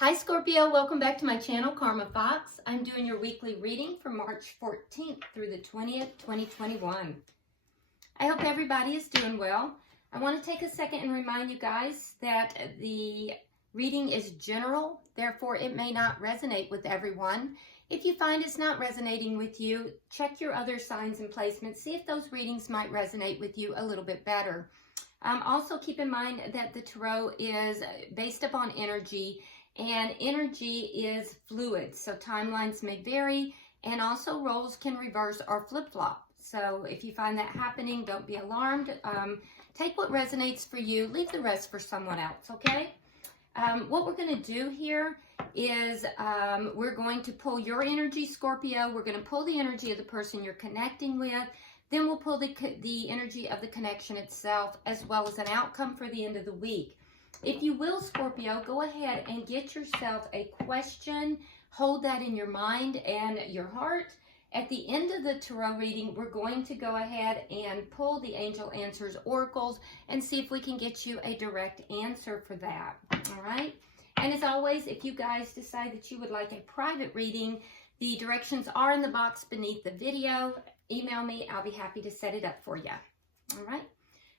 Hi Scorpio, welcome back to my channel, Karma Fox. I'm doing your weekly reading for March 14th through the 20th, 2021. I hope everybody is doing well. I want to take a second and remind you guys that the reading is general, therefore it may not resonate with everyone. If you find it's not resonating with you, check your other signs and placements, see if those readings might resonate with you a little bit better. Also keep in mind that the tarot is based upon energy, and energy is fluid, so timelines may vary, and also roles can reverse or flip-flop. So if you find that happening, don't be alarmed. Take what resonates for you, leave the rest for someone else, okay? What we're going to do here is we're going to pull your energy, Scorpio. We're going to pull the energy of the person you're connecting with. Then we'll pull the energy of the connection itself, as well as an outcome for the end of the week. If you will, Scorpio, go ahead and get yourself a question. Hold that in your mind and your heart. At the end of the tarot reading, we're going to go ahead and pull the Angel Answers Oracles and see if we can get you a direct answer for that. All right? And as always, if you guys decide that you would like a private reading, the directions are in the box beneath the video. Email me. I'll be happy to set it up for you. All right?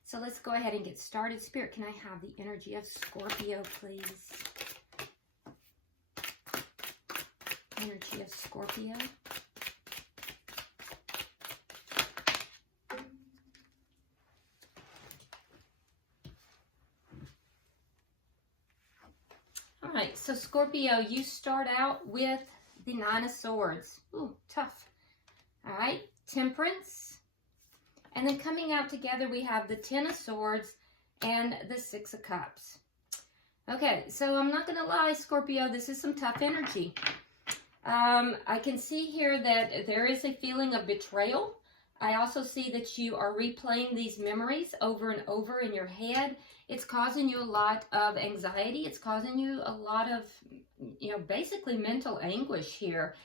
So let's go ahead and get started. Spirit, can I have the energy of Scorpio, please? Energy of Scorpio. All right, so Scorpio, you start out with the Nine of Swords. Ooh, tough. All right, Temperance. And then coming out together, we have the Ten of Swords and the Six of Cups. Okay, so I'm not going to lie, Scorpio, this is some tough energy. I can see here that there is a feeling of betrayal. I also see that you are replaying these memories over and over in your head. It's causing you a lot of anxiety. It's causing you a lot of, basically mental anguish here.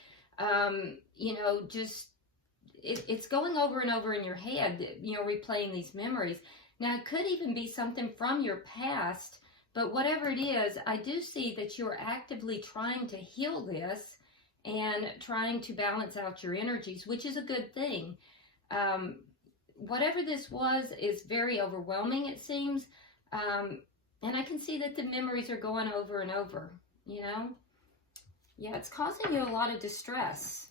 It's going over and over in your head, replaying these memories. Now, it could even be something from your past, but whatever it is, I do see that you're actively trying to heal this and trying to balance out your energies, which is a good thing. Whatever this was is very overwhelming, it seems. And I can see that the memories are going over and over, Yeah, it's causing you a lot of distress.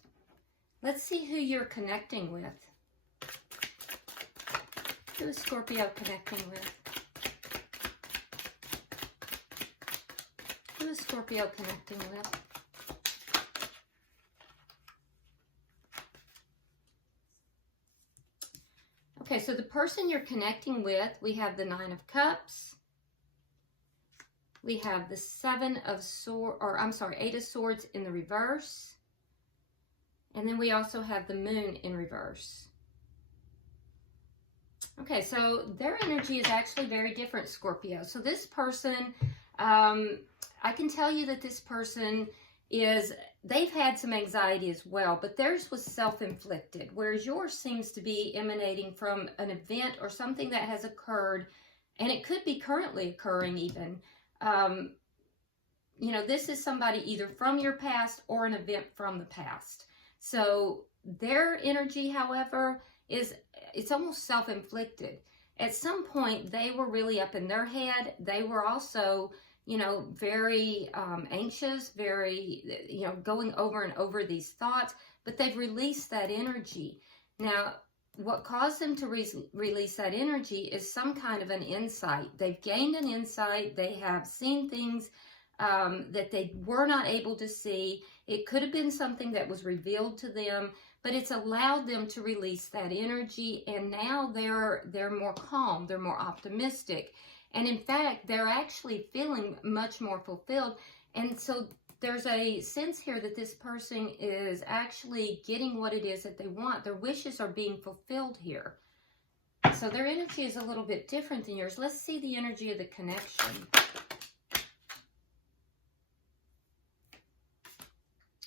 Let's see who you're connecting with. Who is Scorpio connecting with? Who is Scorpio connecting with? Okay, so the person you're connecting with, we have the Nine of Cups. We have the Eight of Swords in the reverse. And then we also have the Moon in reverse. Okay, so their energy is actually very different, Scorpio. So this person, I can tell you that this person they've had some anxiety as well, but theirs was self-inflicted, whereas yours seems to be emanating from an event or something that has occurred, and it could be currently occurring even. This is somebody either from your past or an event from the past. So their energy, however, it's almost self-inflicted. At some point, they were really up in their head. They were also, very anxious, very, going over and over these thoughts, but they've released that energy. Now, what caused them to release that energy is some kind of an insight. They've gained an insight. They have seen things that they were not able to see. It could have been something that was revealed to them, but it's allowed them to release that energy, and now they're more calm, they're more optimistic, and in fact, they're actually feeling much more fulfilled. And so there's a sense here that this person is actually getting what it is that they want. Their wishes are being fulfilled here. So their energy is a little bit different than yours. Let's see the energy of the connection.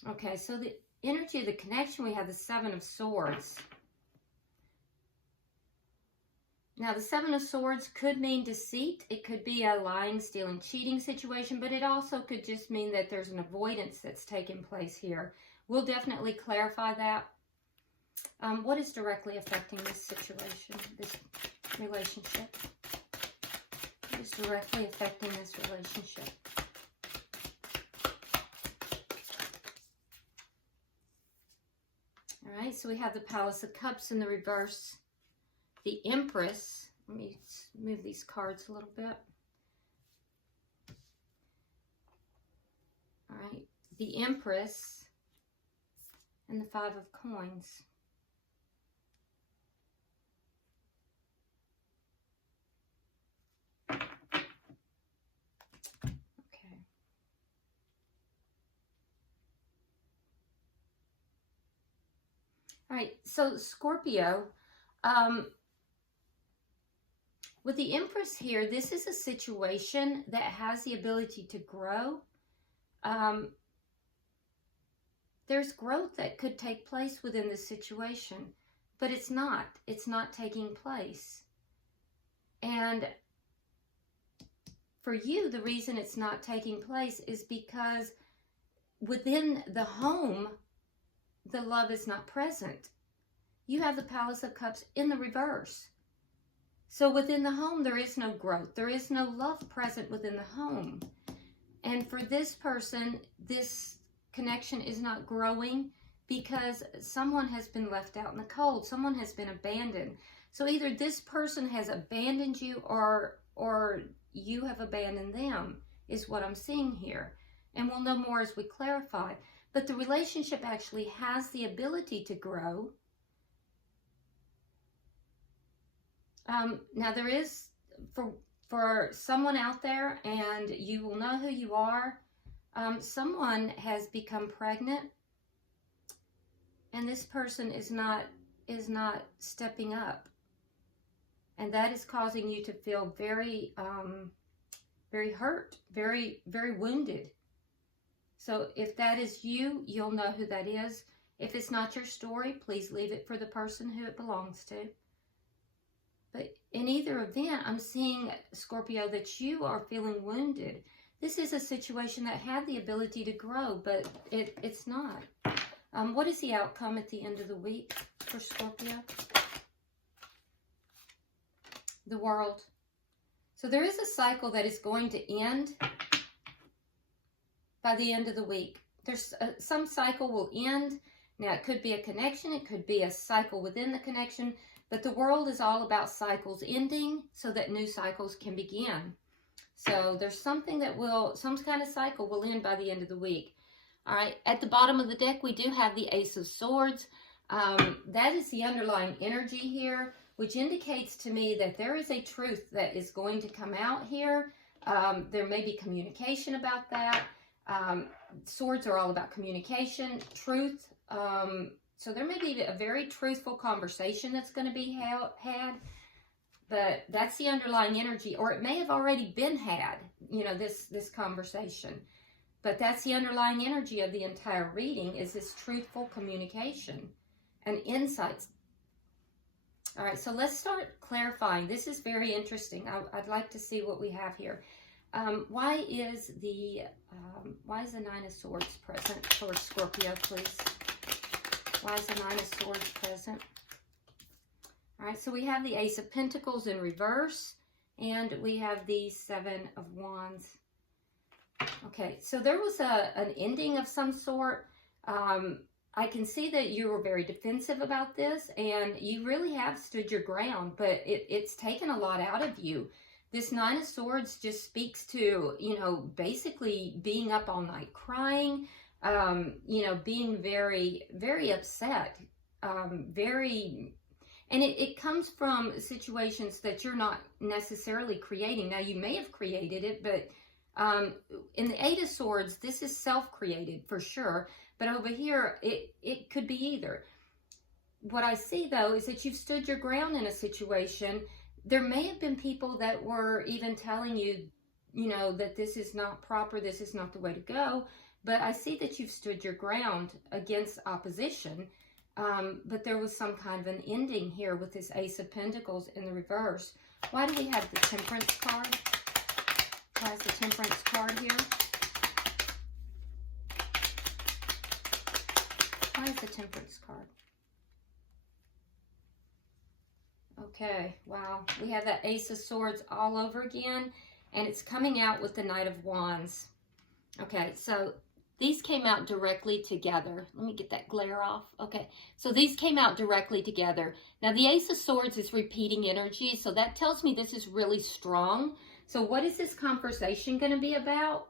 Okay, so the energy of the connection, we have the Seven of Swords. Now, the Seven of Swords could mean deceit. It could be a lying, stealing, cheating situation, but it also could just mean that there's an avoidance that's taking place here. We'll definitely clarify that. What is directly affecting this situation, this relationship? What is directly affecting this relationship? All right, so we have the Palace of Cups in the reverse. The Empress. Let me move these cards a little bit. All right, the Empress and the Five of Coins. Okay. All right, so Scorpio, with the Empress here, this is a situation that has the ability to grow. There's growth that could take place within this situation, but it's not. It's not taking place. And for you, the reason it's not taking place is because within the home, the love is not present. You have the Palace of Cups in the reverse. So within the home, there is no growth. There is no love present within the home. And for this person, this connection is not growing because someone has been left out in the cold. Someone has been abandoned. So either this person has abandoned you or you have abandoned them is what I'm seeing here. And we'll know more as we clarify. But the relationship actually has the ability to grow. Now there is, for someone out there, and you will know who you are, someone has become pregnant, and this person is not stepping up, and that is causing you to feel very very hurt, very wounded. So if that is you, you'll know who that is. If it's not your story, please leave it for the person who it belongs to. But in either event, I'm seeing, Scorpio, that you are feeling wounded. This is a situation that had the ability to grow, but it's not. What is the outcome at the end of the week for Scorpio? The World. So there is a cycle that is going to end by the end of the week. There's some cycle will end. Now, it could be a connection. It could be a cycle within the connection. But the World is all about cycles ending so that new cycles can begin. So there's something that some kind of cycle will end by the end of the week. All right, at the bottom of the deck, we do have the Ace of Swords. That is the underlying energy here, which indicates to me that there is a truth that is going to come out here. There may be communication about that. Swords are all about communication, truth. So there may be a very truthful conversation that's going to be had, but that's the underlying energy, or it may have already been had, you know, this conversation. But that's the underlying energy of the entire reading, is this truthful communication and insights. All right, so let's start clarifying. This is very interesting. I'd like to see what we have here. Why is the Nine of Swords present for Scorpio, please? Why is the Nine of Swords present? All right, so we have the Ace of Pentacles in reverse, and we have the Seven of Wands. Okay, so there was an ending of some sort. I can see that you were very defensive about this, and you really have stood your ground, but it's taken a lot out of you. This Nine of Swords just speaks to, you know, basically being up all night crying, you know, being very upset, and it comes from situations that you're not necessarily creating. Now, you may have created it, but in the Eight of Swords, this is self-created for sure. But over here, it could be either. What I see, though, is that you've stood your ground in a situation. There may have been people that were even telling you, you know, that this is not proper, this is not the way to go. But I see that you've stood your ground against opposition. but there was some kind of an ending here with this Ace of Pentacles in the reverse. Why do we have the Temperance card? Why is the Temperance card here? Why is the Temperance card? Okay, wow. We have that Ace of Swords all over again, and it's coming out with the Knight of Wands. Okay, so these came out directly together. Let me get that glare off. Okay, so these came out directly together. Now, the Ace of Swords is repeating energy, so that tells me this is really strong. So what is this conversation going to be about,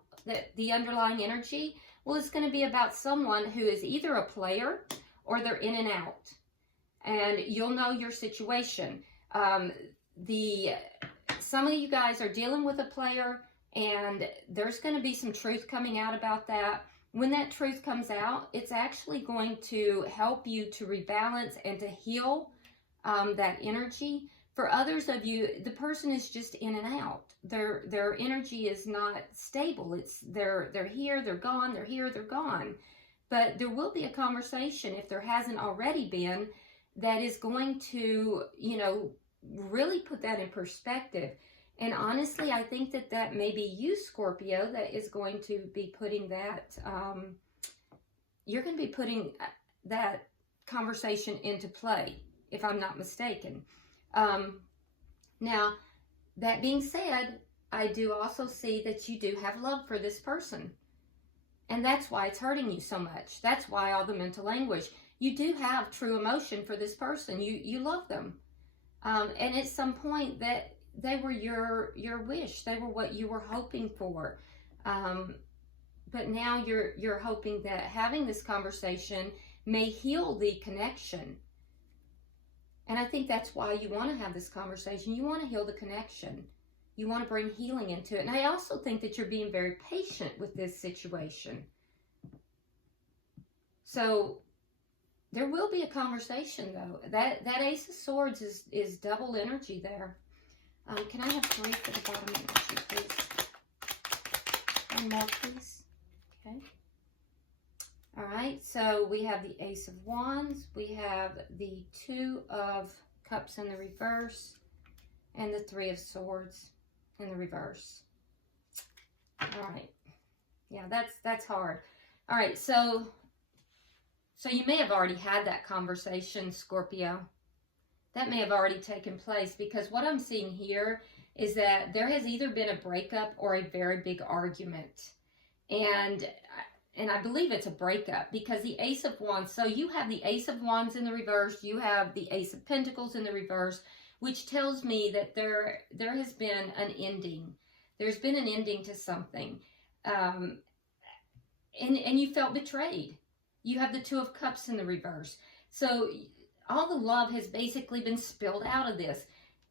the underlying energy? Well, it's going to be about someone who is either a player or they're in and out. And you'll know your situation. Some of you guys are dealing with a player, and there's going to be some truth coming out about that. When that truth comes out, it's actually going to help you to rebalance and to heal that energy. For others of you, the person is just in and out. Their energy is not stable. It's they're here, they're gone, they're here, they're gone. But there will be a conversation, if there hasn't already been, that is going to, you know, really put that in perspective. And honestly, I think that may be you, Scorpio, that is going to be putting that, you're going to be putting that conversation into play, if I'm not mistaken. Now, that being said, I do also see that you do have love for this person. And that's why it's hurting you so much. That's why all the mental anguish. You do have true emotion for this person. You love them. And at some point that they were your wish. They were what you were hoping for. But now you're hoping that having this conversation may heal the connection. And I think that's why you want to have this conversation. You want to heal the connection. You want to bring healing into it. And I also think that you're being very patient with this situation. So there will be a conversation, though. That Ace of Swords is double energy there. Can I have 3 for the bottom energy, please? One more, please. Okay. All right, so we have the Ace of Wands, we have the 2 of Cups in the reverse, and the 3 of Swords in the reverse. All right, yeah, that's hard. All right, so you may have already had that conversation, Scorpio. That may have already taken place, because what I'm seeing here is that there has either been a breakup or a very big argument. And I believe it's a breakup, because the Ace of Wands, so you have the Ace of Wands in the reverse, you have the Ace of Pentacles in the reverse, which tells me that there has been an ending. There's been an ending to something. And you felt betrayed. You have the 2 of Cups in the reverse. So all the love has basically been spilled out of this.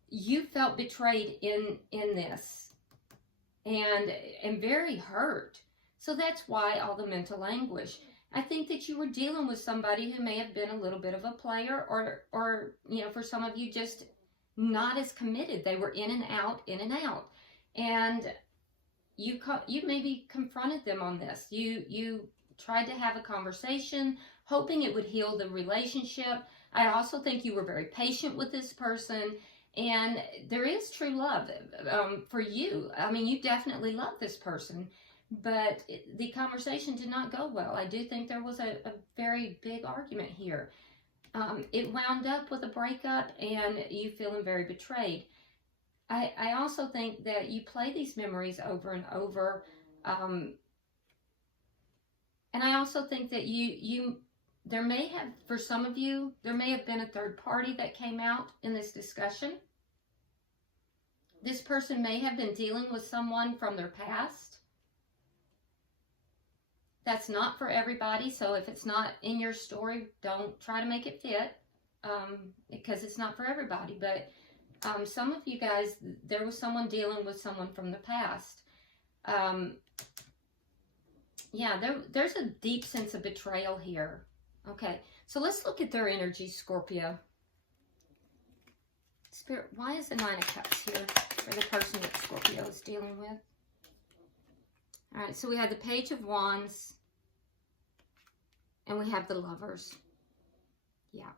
You felt betrayed in this and very hurt. So that's why all the mental anguish. I think that you were dealing with somebody who may have been a little bit of a player, or you know, for some of you, just not as committed. They were in and out, in and out. And you maybe confronted them on this. You tried to have a conversation, hoping it would heal the relationship. I also think you were very patient with this person, and there is true love for you. I mean, you definitely love this person, but the conversation did not go well. I do think there was a very big argument here. It wound up with a breakup and you feeling very betrayed. I also think that you play these memories over and over. And I also think that there may have, for some of you, there may have been a third party that came out in this discussion. This person may have been dealing with someone from their past. That's not for everybody, so if it's not in your story, don't try to make it fit, because it's not for everybody. But some of you guys, there was someone dealing with someone from the past. Yeah, there's a deep sense of betrayal here. Okay, so let's look at their energy, Scorpio. Spirit, why is the 9 of Cups here for the person that Scorpio is dealing with? All right, so we have the Page of Wands, and we have the Lovers. Yeah.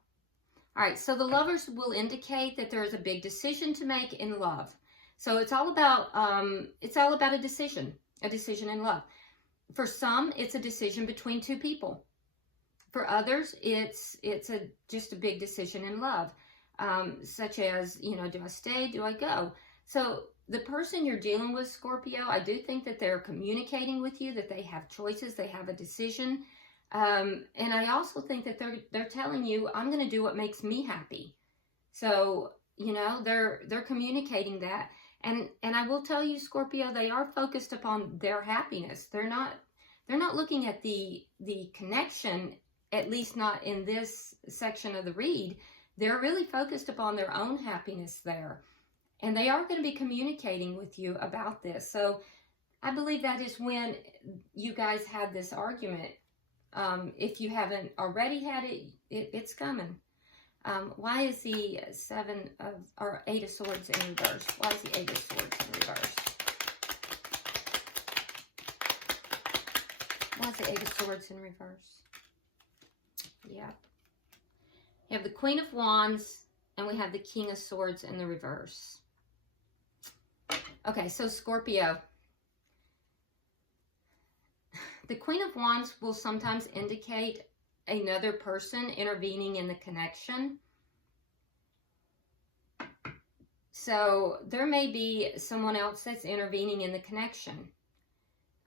All right, so the Lovers will indicate that there is a big decision to make in love. So it's all about a decision in love. For some, it's a decision between two people. For others, it's just a big decision in love, such as, you know, do I stay, do I go? So the person you're dealing with, Scorpio, I do think that they're communicating with you, that they have choices, they have a decision. And I also think that they're telling you, I'm going to do what makes me happy. So, you know, they're communicating that. And I will tell you, Scorpio, they are focused upon their happiness. They're not looking at the connection, at least not in this section of the read. They're really focused upon their own happiness there. And they are going to be communicating with you about this. So I believe that is when you guys had this argument. If you haven't already had it, it's coming. Why is the Eight of Swords in reverse? Why is the Eight of Swords in reverse? Why is the Eight of Swords in reverse? Yeah. You have the Queen of Wands, and we have the King of Swords in the reverse. Okay, so Scorpio. The Queen of Wands will sometimes indicate another person intervening in the connection. So there may be someone else that's intervening in the connection.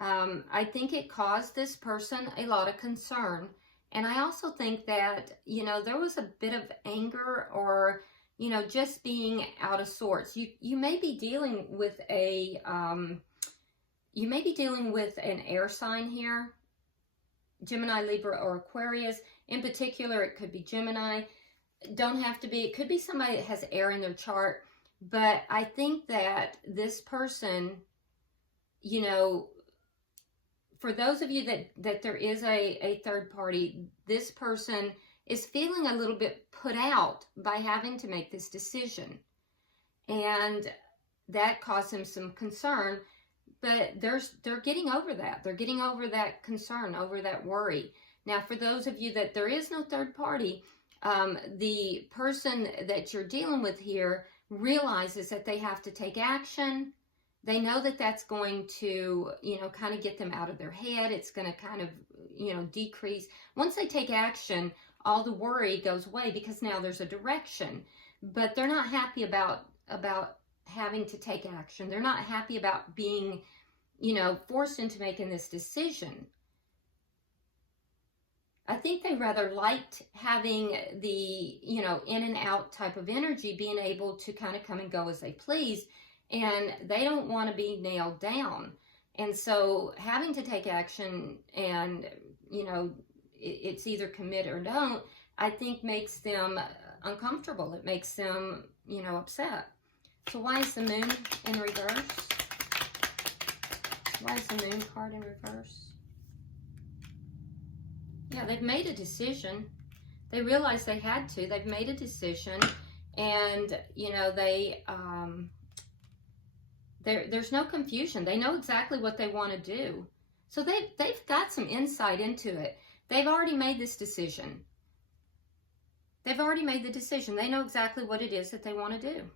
I think it caused this person a lot of concern. And I also think that, you know, there was a bit of anger or, you know, just being out of sorts. You may be dealing with an air sign here, Gemini, Libra, or Aquarius. In particular, it could be Gemini. Don't have to be. It could be somebody that has air in their chart. But I think that this person, you know, for those of you that there is a third party, this person is feeling a little bit put out by having to make this decision. And that caused them some concern. But they're getting over that. They're getting over that concern, over that worry. Now, for those of you that there is no third party, the person that you're dealing with here realizes that they have to take action. They know that that's going to, you know, kind of get them out of their head. It's going to kind of, you know, decrease. Once they take action, all the worry goes away because now there's a direction. But they're not happy about having to take action. They're not happy about being, you know, forced into making this decision. I think they rather liked having the, you know, in and out type of energy, being able to kind of come and go as they please, and they don't want to be nailed down. And so having to take action and, you know, it's either commit or don't, I think makes them uncomfortable. It makes them, you know, upset. So why is the Moon in reverse? Why is the Moon card in reverse? Yeah, they've made a decision. They realized they had to. They've made a decision, and you know there's no confusion. They know exactly what they want to do. So they've got some insight into it. They've already made this decision. They've already made the decision. They know exactly what it is that they want to do.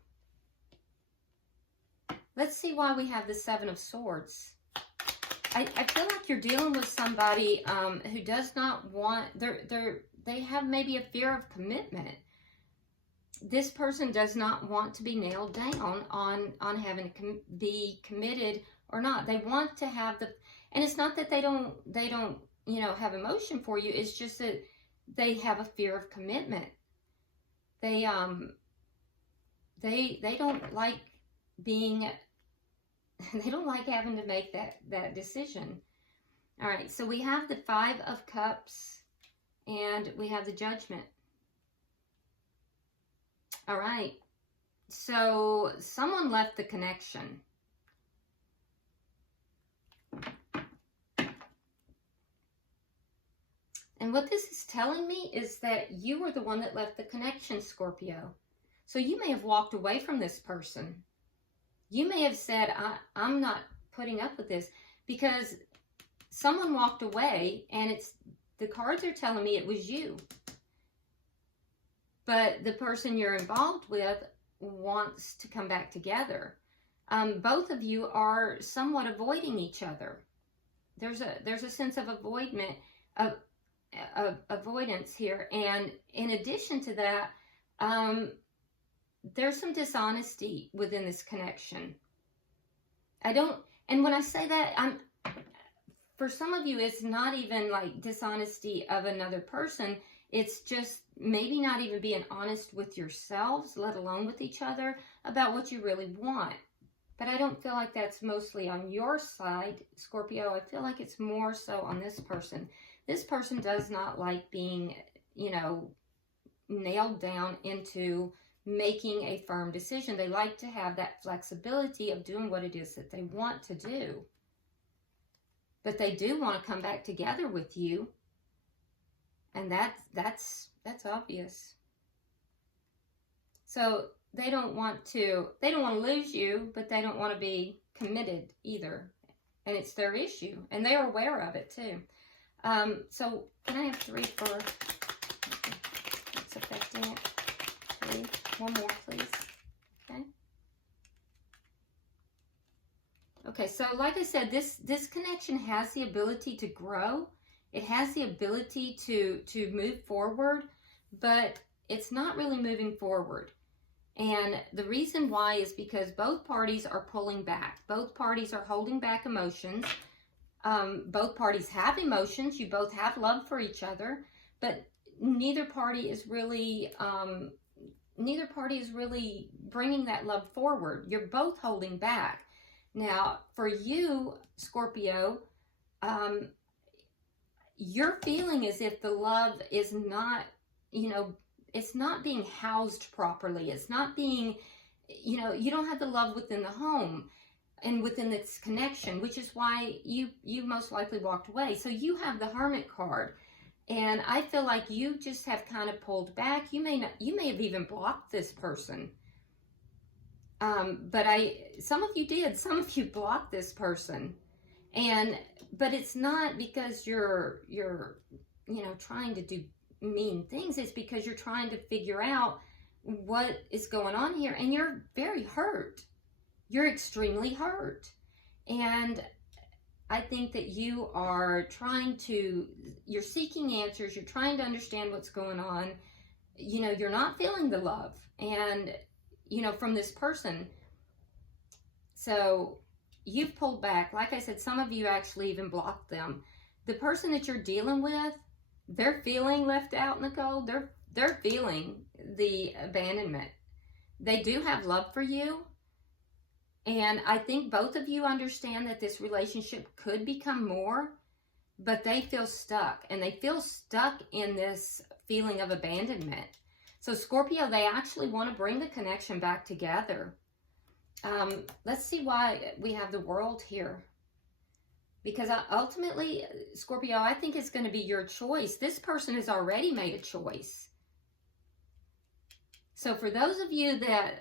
Let's see why we have the Seven of Swords. I feel like you're dealing with somebody who does not want, they have maybe a fear of commitment. This person does not want to be nailed down on having to be committed or not. They want to have the, and it's not that they don't, you know, have emotion for you. It's just that they have a fear of commitment. They don't like being, they don't like having to make that decision. All right, so we have the Five of Cups and we have the Judgment. All right, so someone left the connection. And what this is telling me is that you were the one that left the connection, Scorpio. So you may have walked away from this person. You may have said, I'm not putting up with this, because someone walked away, and the cards are telling me it was you. but the person you're involved with wants to come back together. Both of you are somewhat avoiding each other. There's a sense of avoidance here, and in addition to that, there's some dishonesty within this connection. And when I say that, for some of you, it's not even like dishonesty of another person. It's just maybe not even being honest with yourselves, let alone with each other, about what you really want. But I don't feel like that's mostly on your side, Scorpio. I feel like it's more so on this person. This person does not like being, nailed down into making a firm decision. They like to have that flexibility of doing what it is that they want to do. But they do want to come back together with you. And that's obvious. So they don't want to lose you, but they don't want to be committed either. And it's their issue. And they're aware of it too. So can I have 3 for what's affecting it? 3. One more, please. Okay. Okay, so like I said, this connection has the ability to grow. It has the ability to move forward, but it's not really moving forward. And the reason why is because both parties are pulling back. Both parties are holding back emotions. Both parties have emotions. You both have love for each other, but neither party is really bringing that love forward. You're both holding back. Now, for you, Scorpio, you're feeling as if the love is not, it's not being housed properly. It's not being, you don't have the love within the home and within this connection, which is why you most likely walked away. So you have the Hermit card, and I feel like you just have kind of pulled back. You may have even blocked this person. But some of you did. Some of you blocked this person, but it's not because you're trying to do mean things. It's because you're trying to figure out what is going on here, and you're very hurt. You're extremely hurt, and I think that you are you're seeking answers. You're trying to understand what's going on. You're not feeling the love, and from this person. So you've pulled back. Like I said, some of you actually even blocked them. The person that you're dealing with, they're feeling left out, Nicole. They're feeling the abandonment. They do have love for you. And I think both of you understand that this relationship could become more, but they feel stuck. And they feel stuck in this feeling of abandonment. So Scorpio, they actually want to bring the connection back together. Let's see why we have the World here. Because ultimately, Scorpio, I think it's going to be your choice. This person has already made a choice. So for those of you that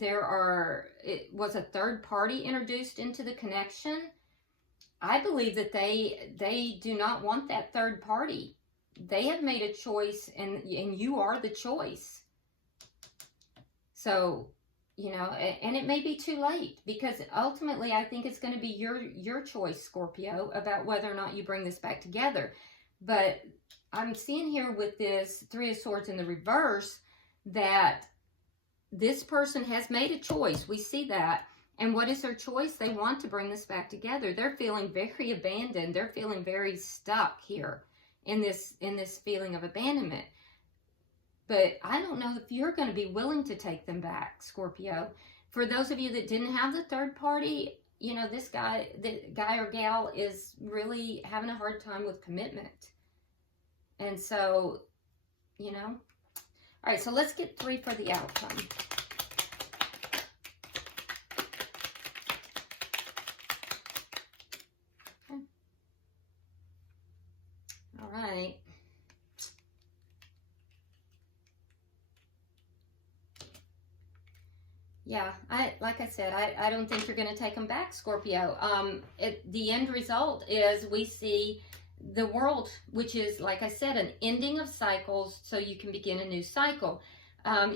it was a third party introduced into the connection, I believe that they do not want that third party. They have made a choice, and you are the choice. So, and it may be too late, because ultimately I think it's going to be your choice, Scorpio, about whether or not you bring this back together. But I'm seeing here with this 3 of Swords in the reverse that this person has made a choice. We see that. And what is their choice? They want to bring this back together. They're feeling very abandoned. They're feeling very stuck here in this feeling of abandonment. But I don't know if you're going to be willing to take them back, Scorpio. For those of you that didn't have the third party, this guy or gal is really having a hard time with commitment. And so, all right, so let's get 3 for the outcome. Okay. All right. Yeah, like I said, I don't think you're going to take them back, Scorpio. The end result is we see the world, which is, like I said, an ending of cycles, so you can begin a new cycle.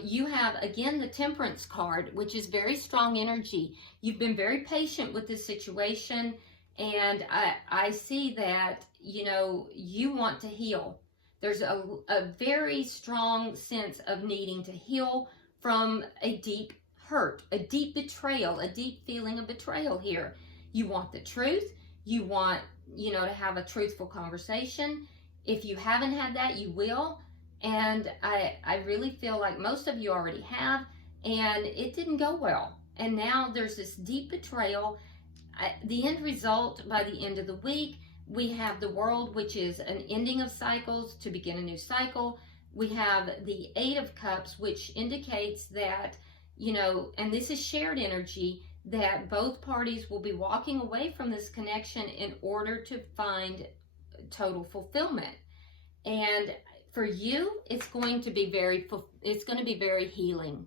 You have, again, the Temperance card, which is very strong energy. You've been very patient with this situation, and I see that, you know, you want to heal. There's a very strong sense of needing to heal from a deep hurt, a deep betrayal, a deep feeling of betrayal here. You want the truth. You want, you know, to have a truthful conversation. If you haven't had that, you will. And I really feel like most of you already have, and it didn't go well. And now there's this deep betrayal. The end result, by the end of the week, we have the World, which is an ending of cycles to begin a new cycle. We have the Eight of Cups, which indicates that, you know, and this is shared energy, that both parties will be walking away from this connection in order to find total fulfillment. And for you, it's going to be very healing.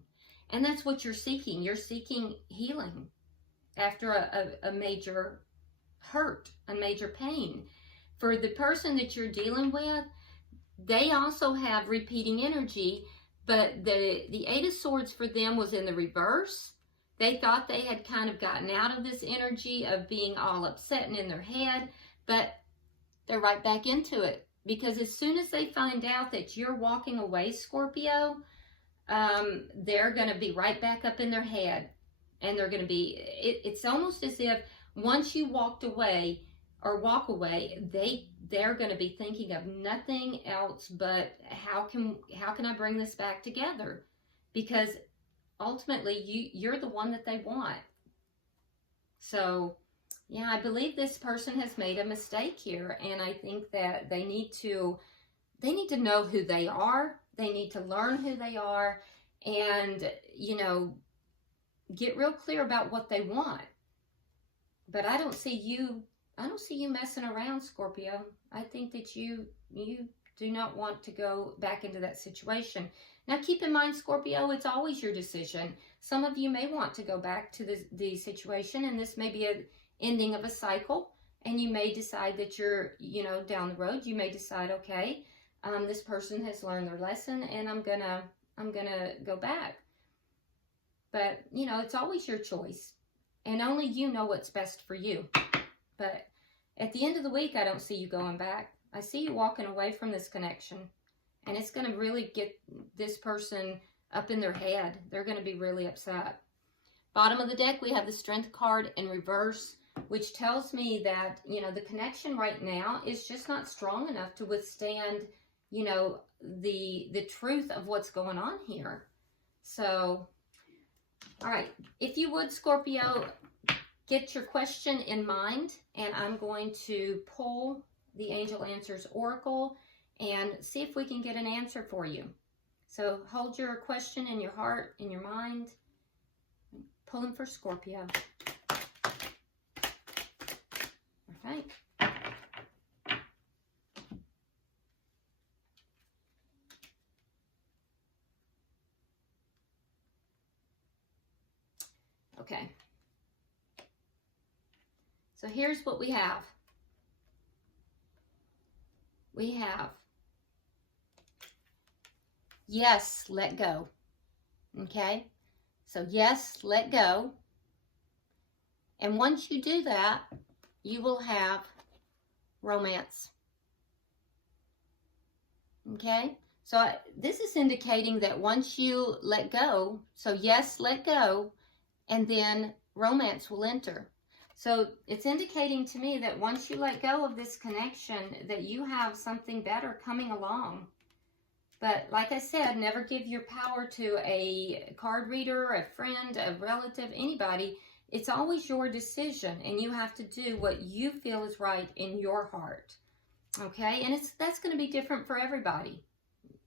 And that's what you're seeking. You're seeking healing after a major hurt, a major pain. For the person that you're dealing with, they also have repeating energy, but the Eight of Swords for them was in the reverse. They thought they had kind of gotten out of this energy of being all upset and in their head, but they're right back into it. Because as soon as they find out that you're walking away, Scorpio, they're going to be right back up in their head. And they're going to be, it's almost as if once you walked away or walk away, they're going to be thinking of nothing else but how can I bring this back together? Because ultimately you're the one that they want. So yeah, I believe this person has made a mistake here, and I think that they need to know who they are. They need to learn who they are, and, you know, get real clear about what they want. But I don't see you messing around, Scorpio. I think that you do not want to go back into that situation. Now, keep in mind, Scorpio, it's always your decision. Some of you may want to go back to the situation, and this may be a ending of a cycle, and you may decide that you're, you know, down the road, you may decide, okay, this person has learned their lesson, and I'm gonna go back. But, you know, it's always your choice, and only you know what's best for you. But at the end of the week, I don't see you going back. I see you walking away from this connection, and it's going to really get this person up in their head. They're going to be really upset. Bottom of the deck, we have the Strength card in reverse, which tells me that, you know, the connection right now is just not strong enough to withstand, you know, the truth of what's going on here. So, all right, if you would, Scorpio, get your question in mind, and I'm going to pull the Angel Answers Oracle and see if we can get an answer for you. So hold your question in your heart, in your mind. Pulling for Scorpio. All right. Okay. So here's what we have. We have, yes, let go. Okay? So yes, let go. And once you do that, you will have romance. Okay? So this is indicating that once you let go, so yes, let go, and then romance will enter. So it's indicating to me that once you let go of this connection, that you have something better coming along. But like I said, never give your power to a card reader, a friend, a relative, anybody. It's always your decision, and you have to do what you feel is right in your heart. Okay? And that's going to be different for everybody.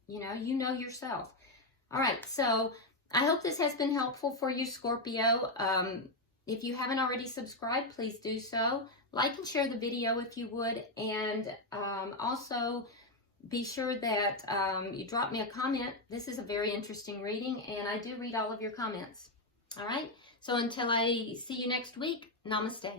You know yourself. All right, so I hope this has been helpful for you, Scorpio. If you haven't already subscribed, please do so. Like and share the video if you would. And also be sure that you drop me a comment. This is a very interesting reading, and I do read all of your comments. All right? So until I see you next week, namaste.